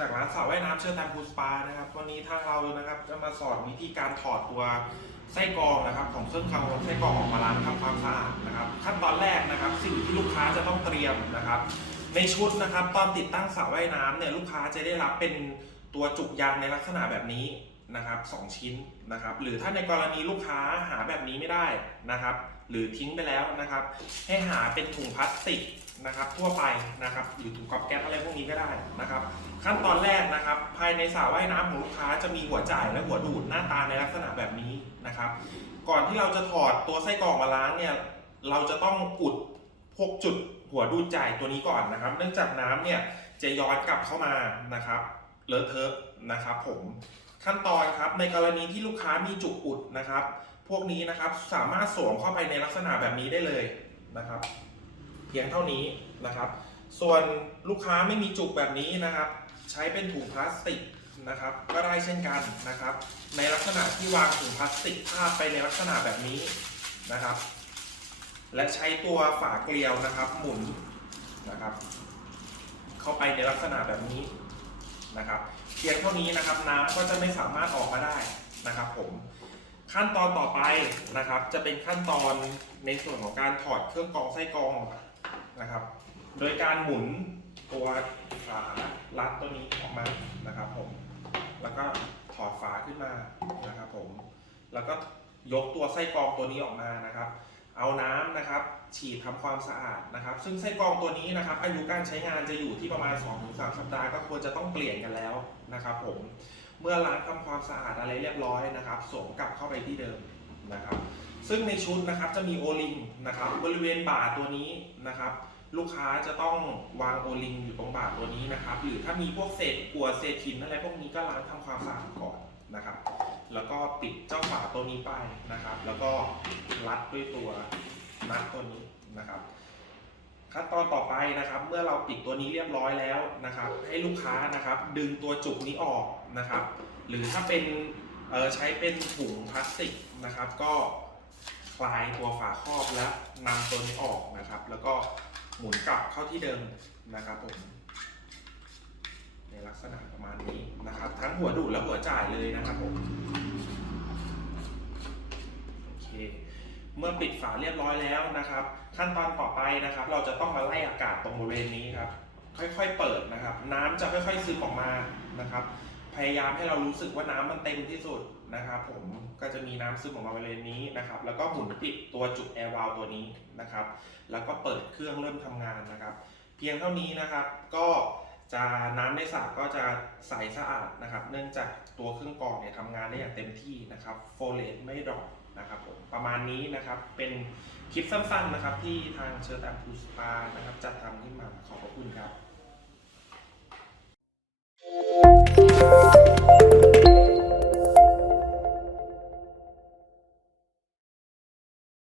จากร้านสาวว่ายน้ำเชิญตามพูสปานะครับวันนี้ทางเรานะครับจะมาสอนวิธีการถอดตัวไส้กรองนะครับ ของเครื่องทำไส้กรองออกมาล้างทำความสะอาดนะครับ ขั้นตอนแรกนะครับ สิ่งที่ลูกค้าจะต้องเตรียมนะครับ ในชุดนะครับ ตอนติดตั้งสระว่ายน้ำเนี่ยลูกค้าจะได้รับเป็นตัวจุกยางในลักษณะแบบนี้นะครับสองชิ้นนะครับ หรือถ้าในกรณีลูกค้าหาแบบนี้ไม่ได้นะครับ หรือทิ้งไปแล้วนะครับ ให้หาเป็นถุงพลาสติกนะครับ ทั่วไปนะครับหรือถุงกอบแก๊สอะไรพวกนี้ก็ได้นะครับ ขั้นตอนแรกนะครับ ภายในสระว่ายน้ำของลูกค้าจะมีหัวจ่ายและหัวดูดหน้าตาในลักษณะแบบนี้นะครับ ก่อนที่เราจะถอดตัวไส้กรองมาล้างเนี่ยเราจะต้องอุดพวกจุดหัวดูดจ่ายตัวนี้ก่อนนะครับ เนื่องจากน้ำเนี่ยจะย้อนกลับเข้ามานะครับเลอะเทอะนะครับ ผมขั้นตอนครับในกรณีที่ลูกค้ามีจุกอุดนะครับ พวกนี้นะครับสามารถสวมเข้าไปในลักษณะแบบนี้ได้เลยนะครับ เพียงเท่านี้นะครับ ส่วนลูกค้าไม่มีจุกแบบนี้นะครับ ใช้เป็นถุงพลาสติกนะครับ ก็ได้เช่นกันนะครับ ในลักษณะที่วางถุงพลาสติกพาดไปในลักษณะแบบนี้นะครับ และใช้ตัวฝาเกลียวนะครับ หมุนนะครับ เข้าไปในลักษณะแบบนี้นะครับ เพียงเท่านี้นะครับ น้ำก็จะไม่สามารถออกมาได้นะครับ ผม ขั้นตอนต่อไปนะครับ จะเป็นขั้นตอนในส่วนของการถอดเครื่องกรองไส้กรองนะครับ โดยการหมุนตัวฝาลัดตัวนี้ออกมานะครับผมแล้วก็ถอดฝาขึ้นมานะครับผมแล้วก็ยกตัวไส้กรองตัวนี้ออกมานะครับ เอาน้ำนะครับ ฉีดทำความสะอาดนะครับ ซึ่งไส้กรองตัวนี้นะครับ อายุการใช้งานจะอยู่ที่ประมาณ 2-3 สัปดาห์ก็ควรจะต้องเปลี่ยนกันแล้วนะครับผม เมื่อล้างทำความสะอาดอะไรเรียบร้อยนะครับสวมกลับเข้าไปที่เดิมนะครับ ซึ่งในชุดนะครับจะมีโอลิงนะครับ บริเวณบ่าตัวนี้นะครับ ลูกค้าจะต้องวางโอลิงอยู่ตรงบ่าตัวนี้นะครับ หรือถ้ามีพวกเศษกัวเศษหินอะไรพวกนี้ก็ล้างทำความสะอาดก่อนนะครับ แล้วก็ปิดเจ้าฝาตัวนี้ไปนะครับ แล้วก็รัดด้วยตัวนัดตัวนี้นะครับ ขั้นตอนต่อไปนะครับ เมื่อเราปิดตัวนี้เรียบร้อยแล้วนะครับ ให้ลูกค้านะครับ ดึงตัวจุกนี้ออกนะครับ หรือถ้าเป็นใช้เป็นถุงพลาสติกนะครับ ก็คลายตัวฝาครอบและนำตัวนี้ออกนะครับ แล้วก็หมุนกลับเข้าที่เดิมนะครับผมในลักษณะประมาณนี้นะครับ ทั้งหัวดูดและหัวจ่ายเลยนะครับผมโอเค เมื่อปิดฝาเรียบร้อยแล้วนะครับ ขั้นตอนต่อไปนะครับ เราจะต้องมาไล่อากาศตรงบริเวณนี้ครับ ค่อยๆเปิดนะครับ น้ำจะค่อยๆซึมออกมานะครับ พยายามให้เรารู้สึกว่าน้ำมันเต็มที่สุดนะครับ ผมก็จะมีน้ำซึมออกมาบริเวณนี้นะครับ แล้วก็หมุนปิดตัวจุดแอร์วาลตัวนี้นะครับ แล้วก็เปิดเครื่องเริ่มทำงานนะครับ เพียงเท่านี้นะครับก็ จะน้ำในสระก็จะใสสะอาดนะครับ เนื่องจากตัวเครื่องกรองเนี่ยทำงานได้อย่างเต็มที่นะครับโฟเลตไม่ดรอปนะครับผมประมาณนี้นะครับเป็นคลิปสั้นๆนะครับที่ทางเชอร์แตมพูสปานะครับจัดทำขึ้นมาขอบพระคุณครับ